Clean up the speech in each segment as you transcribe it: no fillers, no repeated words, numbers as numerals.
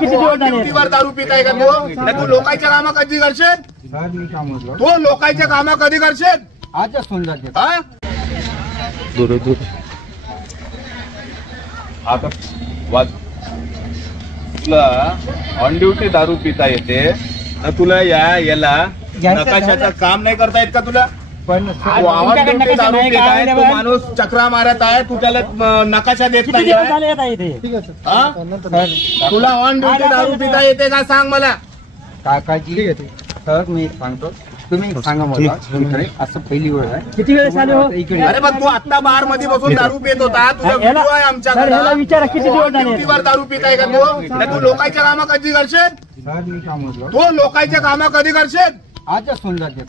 ड्युटीवर दारू पिताय का तू लोकांच्या कामं कधी करशील? तो लोकांच्या कामं कधी करशील? आजच होऊन जाते. आता तुला ऑन ड्युटी दारू पिता येते तर तुला याला नकाशाचं काम नाही करता येत का तुला? पण ऑन ड्युटी दारू पित आहे, तो माणूस चक्रा मारत आहे, तू त्याला नकाशा देत नाही. तुला ऑन ड्युटी दारू पिता येते का सांग मला. काकाजी सर मी सांगतो, तुम्ही सांगा मला असं पहिली वेळ आहे. किती वेळ झाले हो? अरे पण तू आता बार मध्ये बसून दारू पित होता, तुझा व्हिडिओ आहे आमच्याकडे. विचारा किती दिवस झाले ड्युटीवर दारू पिताय का तू लोकांच्या कामं कधी करशील? सर मी काय म्हटलं, तो लोकांच्या कामं कधी करशील? आजच होऊन जाते.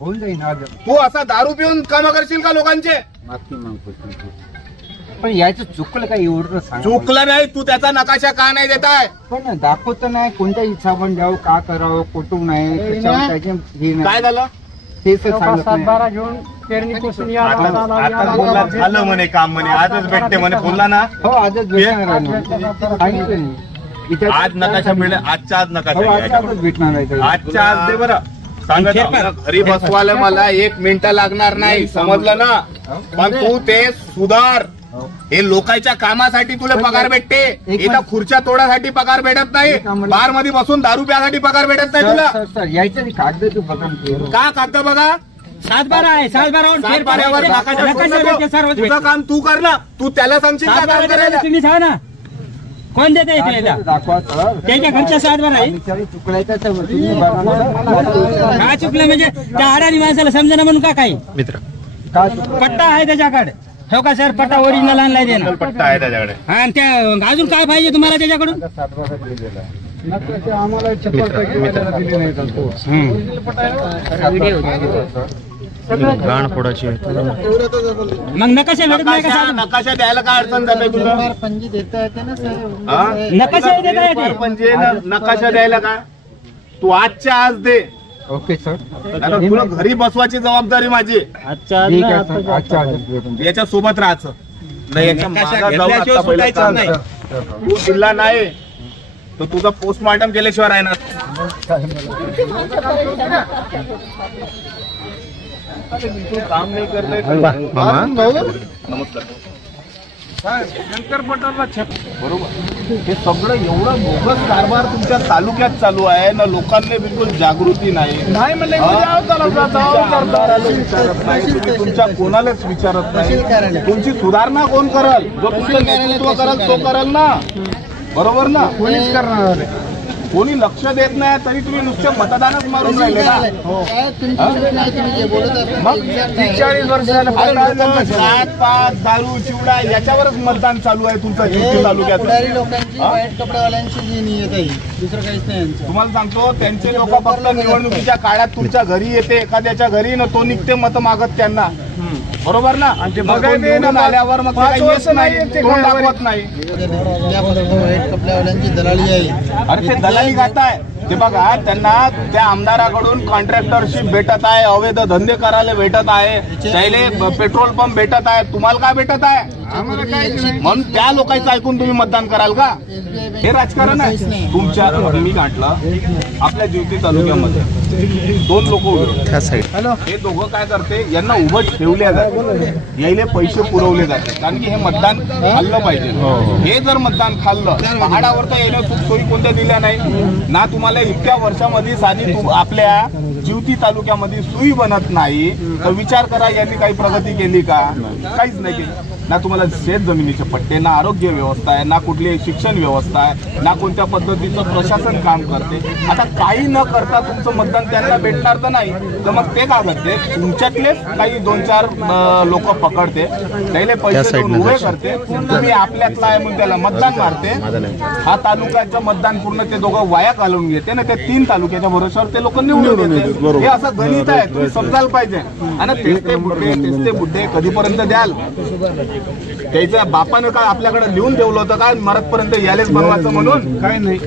होऊन जाईल आज. तू असा दारू पिऊन कामं करशील का लोकांचे? माफी मागतो. पण याचं चुकलं काय एवढं सांग. चुकलं नाही, तू त्याचा नकाशा का नाही देत आहे? पण दाखवत नाही कोणत्या हिसाबाने द्यावं, का करावं, कुठून नाही काय झालं? तेच सांगत सातबारा घेऊन पेरणी कोसून या आता बोलला झालं म्हणे काम म्हणे आजच भेटते म्हणे बोलला ना. हो आजच भेटणार आहे. आज नकाशा मिळेल, आजच्या आज नकाशा आजच भेटणार आहे. आजच्या आज दे बरं. सांगा घरी बसवायला मला 1 मिनिट लागणार नाही, समजलं ना. पण तू ते सुधार. हे लोकांच्या कामासाठी तुला पगार भेटते, इथं खुर्च्या तोडासाठी पगार भेटत नाही, बार मध्ये बसून दारू प्यासाठी पगार भेटत नाही तुला. यायचं कागद तू बघा का कागद बघा. 7-12 आहे, 7-12 तुझं काम तू कर ना. तू त्याला सांगशील का काम करायला? तुम्ही सांगा ना कोण देत आहे दाखवा सर. त्याच्या घरच्या 7-12 आहे. चुकलायचं काय चुकलं म्हणजे त्या अडाणी माणसाला समजा म्हणून का काही मित्र पट्टा आहे त्याच्याकडे. हो का सर, पट्टा ओरिजिनल आणलाय दे ना. पट्टा आहे त्याच्याकडे. हा आणि त्या अजून काय पाहिजे तुम्हाला त्याच्याकडून? आम्हाला गाण फोडायची मग नकाशा भेटत नाही का? नकाशा द्यायला काय अडचण झाली तुला? नकाशा देता येते. म्हणजे नकाशा द्यायला काय? तू आजच्या आज दे. Okay sir. तुला घरी बसवायची जबाबदारी माझी. याच्या सोबत राहायचं नाही. तू दिला नाही तर तुझं पोस्टमॉर्टम केल्याशिवाय राहणार. काम नाही करत. नमस्कार. बरोबर. हे सगळं एवढं बोगस कारभार तुमच्या तालुक्यात चालू आहे ना. लोकांना बिलकुल जागृती नाही. तुम्ही तुमच्या कोणालाच विचारत नाही. तुमची सुधारणा कोण कराल? जो तुमचं नेतृत्व कराल तो कराल ना. बरोबर ना. कोणीच करणार. कोणी लक्ष देत नाही तरी तुम्ही नुसते मतदानच मारून राहिले ना. मग 40 वर्ष झालं 7-5 दारू चिवडा याच्यावरच मतदान चालू आहे तुमचं चिखली तालुक्यात. कपड्यावाल्यांची जी नियत आहे, दुसरं काहीच नाही. तुम्हाला सांगतो त्यांचे लोक फक्त निवडणुकीच्या काळात तुमच्या घरी येते, एखाद्याच्या घरी न तो निघते मत मागत त्यांना. बरोबर ना. आल्यावर मग दाखवत नाही. कपड्यावाल्यांची दलाली आहे. अरे ते दलाली खाताय ते बघा. त्यांना त्या आमदाराकडून कॉन्ट्रॅक्टरशिप भेटत आहे, अवैध धंदे करायला भेटत आहे, त्याला पेट्रोल पंप भेटत आहे. तुम्हाला काय भेटत आहे? म्हणून त्या लोकांचं ऐकून तुम्ही मतदान कराल का? हे राजकारण आहे तुमच्या. मी म्हटलं आपल्या जिवती तालुक्यामध्ये 2 लोक उभे. हे दोघं काय करते, यांना उभं ठेवल्या जाते, यायले पैसे पुरवले जाते. कारण की हे मतदान खाल्लं पाहिजे. हे जर मतदान खाल्लं, पहाडावर तर यायला सुख सोयी कोणत्या दिल्या नाही ना. तुम्हाला इतक्या वर्षामध्ये साधी आपल्या जिवती तालुक्यामध्ये सुई बनत नाही तर विचार करा यांनी काही प्रगती केली का? काहीच नाही केली ना. तुम्हाला शेत जमिनीचे पट्टे, ना आरोग्य व्यवस्था आहे, ना कुठली शिक्षण व्यवस्था आहे, ना कोणत्या पद्धतीचं प्रशासन काम करते. आता काही न करता तुमचं मतदान त्यांना भेटणार तर नाही तर मग ते काय करते, तुमच्यातलेच काही 2-4 लोक पकडते, त्याला पैसे देऊन उभे करते. तुम्ही आपल्यातला आहे म्हणून त्याला मतदान मारते. हा तालुक्याचं मतदान पूर्ण ते दोघं वाया घालून घेते ना. त्या 3 तालुक्याच्या भरोश्यावर ते लोक निवडून येते. हे असं गणित आहे, तुम्ही समजायला पाहिजे. आणि तेच ते बुड्ढे कधीपर्यंत द्याल? त्याच्या बापानं काय आपल्याकडे लिहून ठेवलं होतं काय मरतपर्यंत यालेच बनवायचं म्हणून? काय नाही.